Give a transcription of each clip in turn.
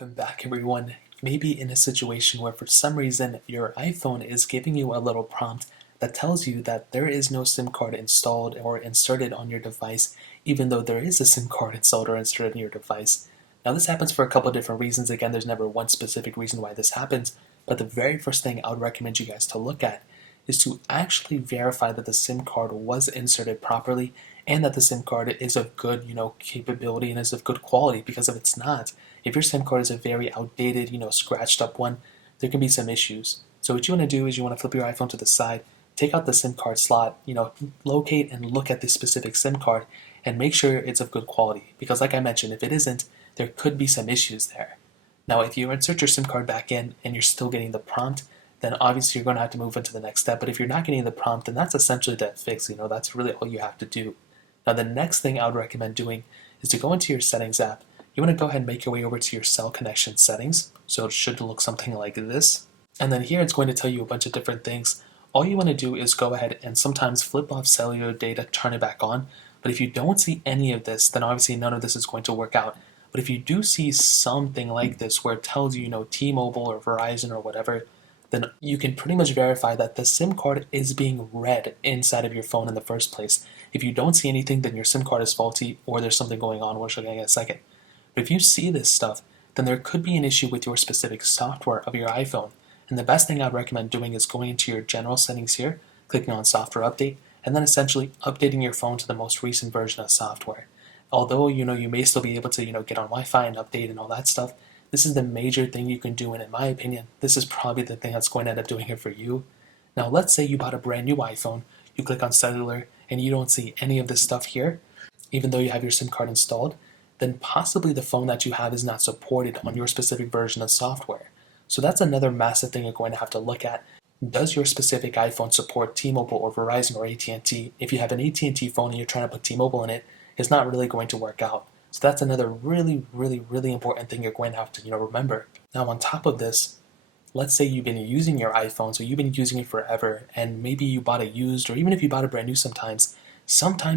Welcome back, everyone. Maybe in a situation where for some reason your iPhone is giving you a little prompt that tells you that there is no SIM card installed or inserted on your device, even though there is a SIM card installed or inserted in your device. Now this happens for a couple of different reasons. Again, there's never one specific reason why this happens, but the very first thing I would recommend you guys to look at is to actually verify that the SIM card was inserted properly and that the SIM card is of good, capability and is of good quality. Because if it's not, if your SIM card is a very outdated, scratched up one, there can be some issues. So what you want to do is you want to flip your iPhone to the side, take out the SIM card slot, locate and look at the specific SIM card and make sure it's of good quality. Because like I mentioned, if it isn't, there could be some issues there. Now, if you insert your SIM card back in and you're still getting the prompt, then obviously you're going to have to move into the next step. But if you're not getting the prompt, then that's essentially that fix. That's really all you have to do. Now, the next thing I would recommend doing is to go into your settings app. You want to go ahead and make your way over to your cell connection settings. So it should look something like this. And then here it's going to tell you a bunch of different things. All you want to do is go ahead and sometimes flip off cellular data, turn it back on. But if you don't see any of this, then obviously none of this is going to work out. But if you do see something like this where it tells you, T-Mobile or Verizon or whatever, then you can pretty much verify that the SIM card is being read inside of your phone in the first place. If you don't see anything, then your SIM card is faulty or there's something going on, which I'll get in a second. But if you see this stuff, then there could be an issue with your specific software of your iPhone. And the best thing I'd recommend doing is going into your general settings here, clicking on software update, and then essentially updating your phone to the most recent version of software. Although, you may still be able to, get on Wi-Fi and update and all that stuff, this is the major thing you can do, and in my opinion, this is probably the thing that's going to end up doing it for you. Now, let's say you bought a brand new iPhone, you click on cellular, and you don't see any of this stuff here, even though you have your SIM card installed, then possibly the phone that you have is not supported on your specific version of software. So that's another massive thing you're going to have to look at. Does your specific iPhone support T-Mobile or Verizon or AT&T? If you have an AT&T phone and you're trying to put T-Mobile in it, it's not really going to work out. So that's another really, really, really important thing you're going to have to, remember. Now, on top of this, let's say you've been using your iPhone, so you've been using it forever, and maybe you bought it used, or even if you bought it brand new sometimes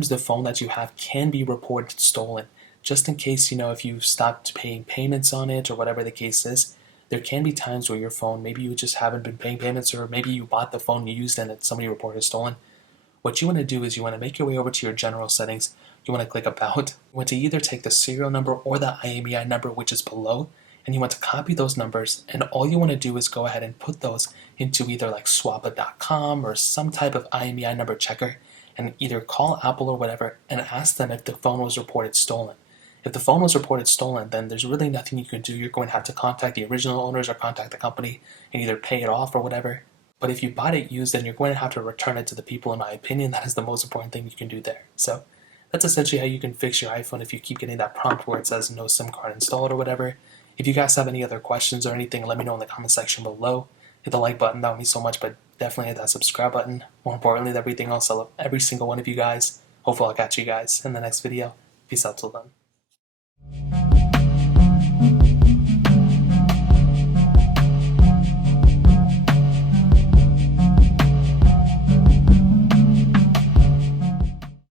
the phone that you have can be reported stolen. Just in case, if you stopped paying payments on it or whatever the case is, there can be times where your phone, maybe you just haven't been paying payments, or maybe you bought the phone you used and somebody reported stolen. What you want to do is you want to make your way over to your general settings. You want to click About. You want to either take the serial number or the IMEI number, which is below, and you want to copy those numbers, and all you want to do is go ahead and put those into either like swappa.com or some type of IMEI number checker, and either call Apple or whatever and ask them if the phone was reported stolen. If the phone was reported stolen, then there's really nothing you can do. You're going to have to contact the original owners or contact the company and either pay it off or whatever. But if you bought it used, then you're going to have to return it to the people, in my opinion. That is the most important thing you can do there. So that's essentially how you can fix your iPhone if you keep getting that prompt where it says no SIM card installed or whatever. If you guys have any other questions or anything, let me know in the comment section below. Hit the like button, that would mean so much, but definitely hit that subscribe button. More importantly than everything else, I love every single one of you guys. Hopefully I'll catch you guys in the next video. Peace out till then.